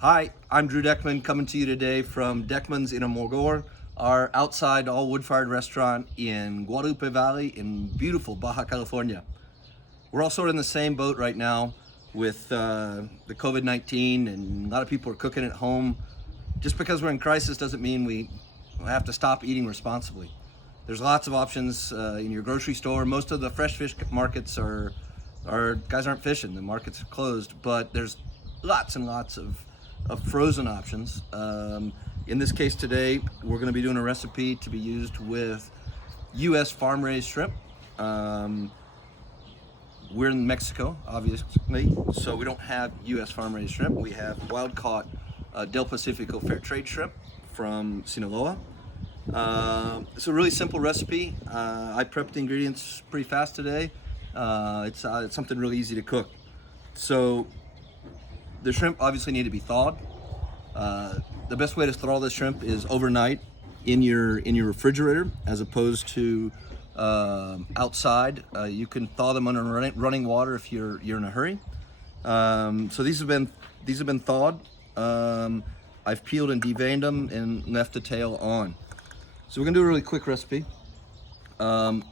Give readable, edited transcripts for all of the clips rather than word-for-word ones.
Hi, I'm Drew Deckman coming to you today from Deckman's in Amorgor, our outside all wood-fired restaurant in Guadalupe Valley in beautiful Baja California. We're all sort of in the same boat right now with the COVID-19, and a lot of people are cooking at home. Just because we're in crisis doesn't mean we have to stop eating responsibly. There's lots of options in your grocery store. Most of the fresh fish markets are guys aren't fishing. The markets are closed, but there's lots and lots of frozen options. In this case today, we're going to be doing a recipe to be used with U.S. farm-raised shrimp. We're in Mexico, obviously, so we don't have U.S. farm-raised shrimp. We have wild-caught Del Pacifico fair trade shrimp from Sinaloa. It's a really simple recipe. I prepped the ingredients pretty fast today. It's something really easy to cook. So the shrimp obviously need to be thawed. The best way to thaw the shrimp is overnight in your refrigerator, as opposed to outside. You can thaw them under running water if you're in a hurry. So these have been thawed. I've peeled and deveined them and left the tail on. So we're gonna do a really quick recipe. I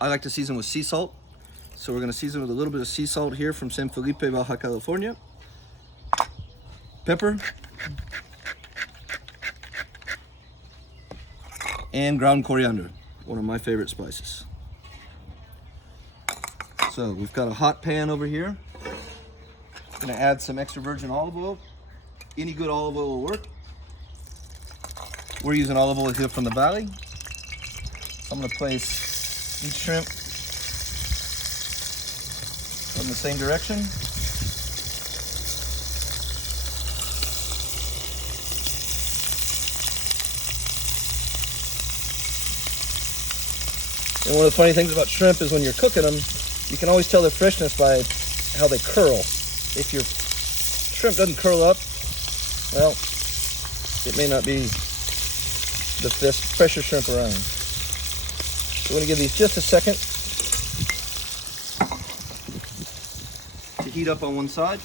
like to season with sea salt. So we're gonna season with a little bit of sea salt here from San Felipe, Baja California. Pepper. And ground coriander, one of my favorite spices. So we've got a hot pan over here. Gonna add some extra virgin olive oil. Any good olive oil will work. We're using olive oil here from the valley. So I'm gonna place each shrimp in the same direction. And one of the funny things about shrimp is when you're cooking them, you can always tell their freshness by how they curl. If your shrimp doesn't curl up, well, it may not be the freshest shrimp around. So we're gonna give these just a second to heat up on one side.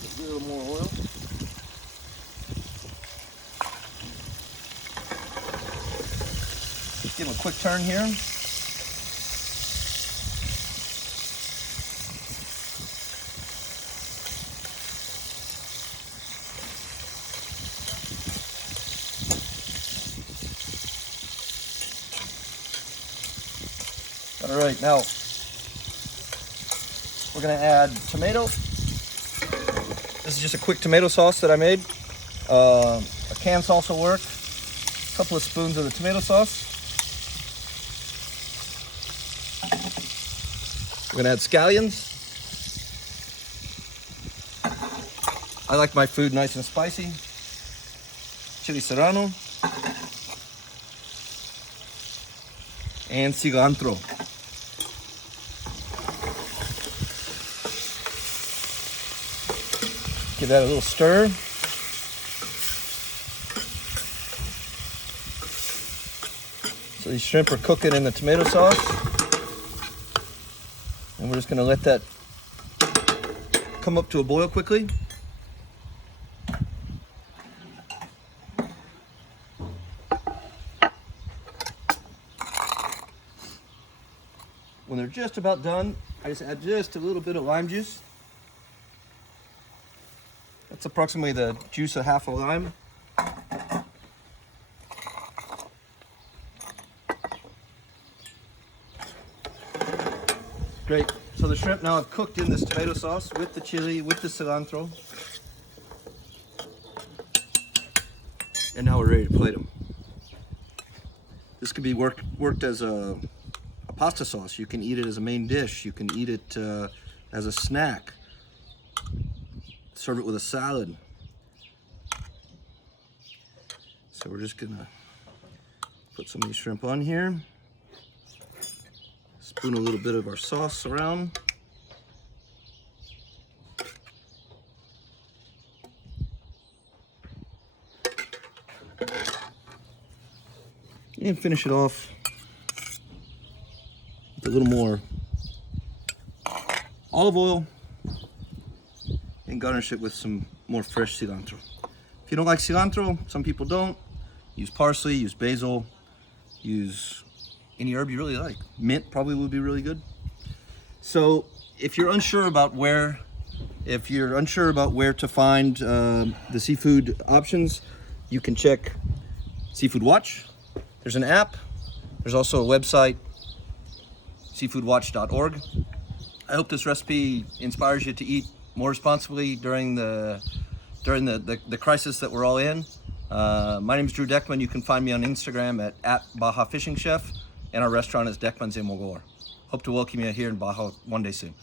Just a little more oil. Just give them a quick turn here. All right, now we're gonna add tomato. This is just a quick tomato sauce that I made. A canned sauce will work. A couple of spoons of the tomato sauce. We're gonna add scallions. I like my food nice and spicy. Chili serrano. And cilantro. Give that a little stir. So these shrimp are cooking in the tomato sauce. And we're just gonna let that come up to a boil quickly. When they're just about done, I just add just a little bit of lime juice. That's approximately the juice of half a lime. Great. So the shrimp now have cooked in this tomato sauce with the chili, with the cilantro. And now we're ready to plate them. This could be worked as a pasta sauce. You can eat it as a main dish. You can eat it as a snack. Serve it with a salad. So we're just gonna put some of these shrimp on here. Spoon a little bit of our sauce around. And finish it off with a little more olive oil and garnish it with some more fresh cilantro. If you don't like cilantro, some people don't, use parsley, use basil, use any herb you really like. Mint probably would be really good. So if you're unsure about where to find the seafood options, you can check Seafood Watch. There's an app. There's also a website, seafoodwatch.org. I hope this recipe inspires you to eat more responsibly during the crisis that we're all in. My name is Drew Deckman. You can find me on Instagram at Baja Fishing Chef, and our restaurant is Deckman's in Wagor. Hope to welcome you here in Baja one day soon.